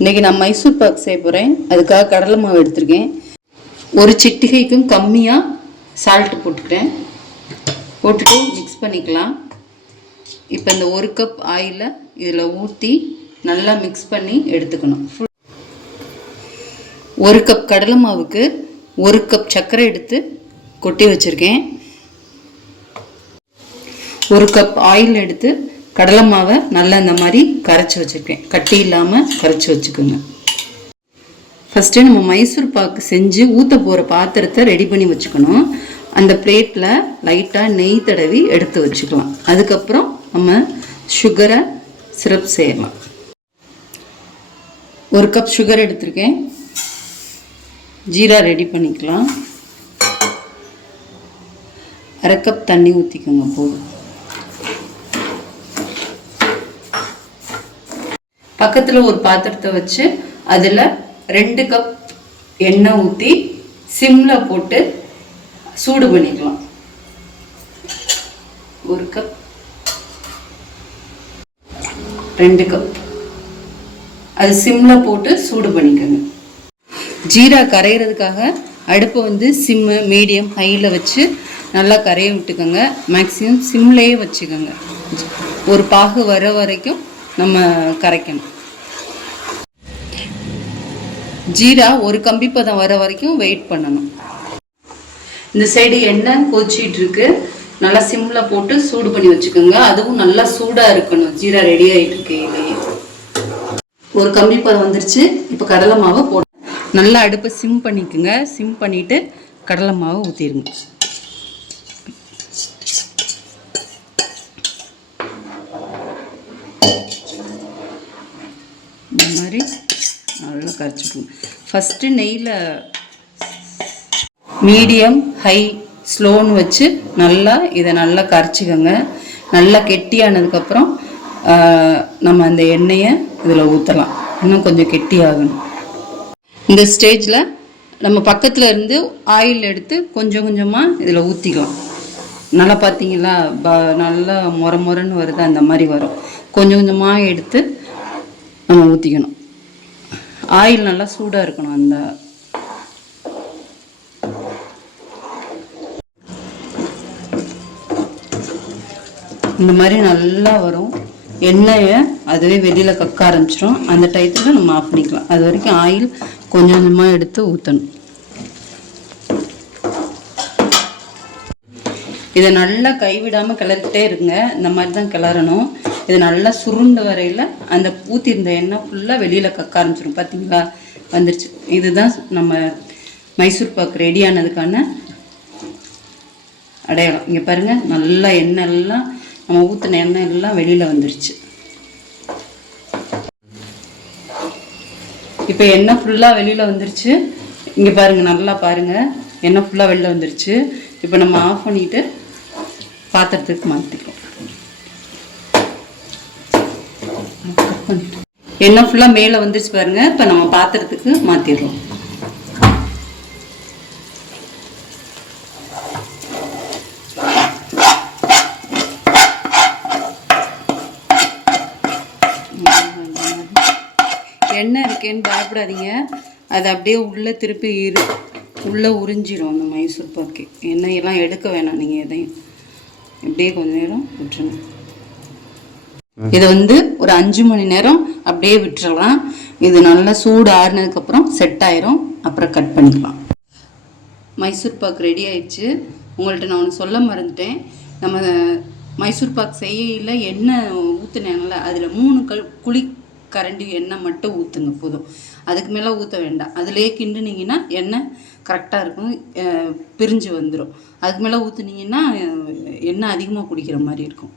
இன்றைக்கி நான் மைசூர் பாக் செய்ய போகிறேன். அதுக்காக கடலை மாவு எடுத்திருக்கேன். ஒரு சிட்டிகைக்கும் கம்மியாக சால்ட்டு போட்டுக்கிறேன். போட்டுட்டு மிக்ஸ் பண்ணிக்கலாம். இப்போ இந்த ஒரு கப் ஆயிலை இதில் ஊற்றி நல்லா மிக்ஸ் பண்ணி எடுத்துக்கணும். ஒரு கப் கடலை மாவுக்கு ஒரு கப் சர்க்கரை எடுத்து கொட்டி வச்சுருக்கேன். ஒரு கப் ஆயில் எடுத்து கடலை மாவை நல்லா இந்த மாதிரி கரைச்சி வச்சுருக்கேன். கட்டி இல்லாமல் கரைச்சி வச்சுக்கோங்க. ஃபஸ்ட்டு நம்ம மைசூர் பாக்கு செஞ்சு ஊற்ற போகிற பாத்திரத்தை ரெடி பண்ணி வச்சுக்கணும். அந்த பிளேட்டில் லைட்டாக நெய் தடவி எடுத்து வச்சுக்கலாம். அதுக்கப்புறம் நம்ம சுகரை சிரப் செய்யலாம். ஒரு கப் சுகர் எடுத்திருக்கேன். ஜீரா ரெடி பண்ணிக்கலாம். அரை கப் தண்ணி ஊற்றிக்கோங்க போதும். பக்கத்தில் ஒரு பாத்திரத்தை வச்சு அதில் 2 கப் எண்ணெய் ஊற்றி சிம்மில் போட்டு சூடு பண்ணிக்கலாம். ஒரு கப் 2 கப் அது சிம்மில் போட்டு சூடு பண்ணிக்கோங்க. ஜீரா கரைகிறதுக்காக அடுப்பை சிம்மு மீடியம் ஹையில் வச்சு நல்லா கரைய விட்டுக்கோங்க. மேக்ஸிமம் சிம்லேயே வச்சுக்கோங்க. ஒரு பாகு வர வரைக்கும் நம்ம கரைக்கணும். ஜீரா ஒரு கம்பி பதம் வர வரைக்கும் வெயிட் பண்ணணும். இந்த சைடு எண்ணெய் கொதிச்சிட்டு இருக்கு. நல்லா சிம்மில் போட்டு சூடு பண்ணி வச்சுக்கோங்க. அதுவும் நல்லா சூடாக இருக்கணும். ஜீரா ரெடி ஆகிட்டு இருக்கு. ஒரு கம்பி பதம் வந்துருச்சு. இப்போ கடலை மாவை போட்டு நல்லா அடுப்பை சிம் பண்ணிக்கோங்க. சிம் பண்ணிவிட்டு கடலை மாவை ஊற்றிடுங்க. இந்த மாதிரி நல்லா கரைச்சிக்கணும். ஃபஸ்ட்டு நெய்யில் மீடியம் ஹை ஸ்லோன்னு வச்சு இதை நல்லா கரைச்சிக்கோங்க. நல்லா கெட்டியானதுக்கப்புறம் நம்ம அந்த எண்ணெயை இதில் ஊற்றலாம். இன்னும் கொஞ்சம் கெட்டியாகணும். இந்த ஸ்டேஜில் நம்ம பக்கத்தில் இருந்து ஆயில் எடுத்து கொஞ்சம் கொஞ்சமாக இதில் ஊற்றிக்கலாம். நல்லா பார்த்தீங்களா, நல்லா மொரன்னு வருது. அந்த மாதிரி வரும். கொஞ்சம் கொஞ்சமாக எடுத்து நம்ம ஊற்றிக்கணும். ஆயில் நல்லா சூடாக இருக்கணும். இந்த மாதிரி நல்லா வரும். எண்ணெயை அதுவே வெளியில் கக்க ஆரம்பிச்சிடும். அந்த டயத்தில் நம்ம ஆஃப் பண்ணிக்கலாம். அது வரைக்கும் ஆயில் கொஞ்சம் கொஞ்சமாக எடுத்து ஊற்றணும். இதை நல்லா கைவிடாமல் கிளறிக்கிட்டே இருங்க. இந்த மாதிரி தான் கிளறணும். இது நல்லா சுருண்டு வரையில் அந்த ஊற்றிருந்த எண்ணெய் ஃபுல்லாக வெளியில் கக்க ஆரம்பிச்சிடும். பார்த்தீங்களா, வந்துருச்சு. இதுதான் நம்ம மைசூர் பாக்கு ரெடி ஆனதுக்கான அடையாளம். இங்கே பாருங்கள், நல்லா எண்ணெய் எல்லாம் நம்ம ஊற்றின எண்ணெய் எல்லாம் வெளியில் வந்துருச்சு. இப்போ எண்ணெய் ஃபுல்லாக வெளியில் வந்துருச்சு. இங்கே பாருங்கள், நல்லா பாருங்கள், எண்ணெய் ஃபுல்லாக வெளியில் வந்துருச்சு. இப்போ நம்ம ஆஃப் பண்ணிவிட்டு பாத்திரத்துக்கு மாற்றிக்கலாம். எண்ணெய் ஃபுல்லாக மேலே வந்துருச்சு பாருங்க. இப்போ நம்ம பாத்திரத்துக்கு மாற்றிடுறோம். எண்ணெய் இருக்கேன்னு பயப்படாதீங்க. அது அப்படியே உள்ளே திருப்பி உள்ளே உறிஞ்சிடும் அந்த மைசூர் பாக்கு. எண்ணெயெல்லாம் எடுக்க வேணாம். நீங்கள் எதையும் இப்படியே கொஞ்ச நேரம் விட்டுருங்க. இதை ஒரு 5 மணி நேரம் அப்படியே விட்டுறலாம். இது நல்லா சூடு ஆறுனதுக்கப்புறம் செட் ஆயிரும். அப்புறம் கட் பண்ணிக்கலாம். மைசூர் பாக் ரெடி ஆயிடுச்சு. உங்கள்கிட்ட நான் ஒன்று சொல்ல மறந்துட்டேன். நம்ம மைசூர் பாக் செய்யல எண்ணெய் ஊற்றுனேன்ல, அதில் 3 குழி கரண்டி எண்ணெய் மட்டும் ஊற்றுங்க போதும். அதுக்கு மேலே ஊற்ற வேண்டாம். அதிலே கிண்டுனீங்கன்னா எண்ணெய் கரெக்டாக இருக்கும். பிரிஞ்சு வந்துடும். அதுக்கு மேலே ஊற்றுனீங்கன்னா எண்ணெய் அதிகமாக குடிக்கிற மாதிரி இருக்கும்.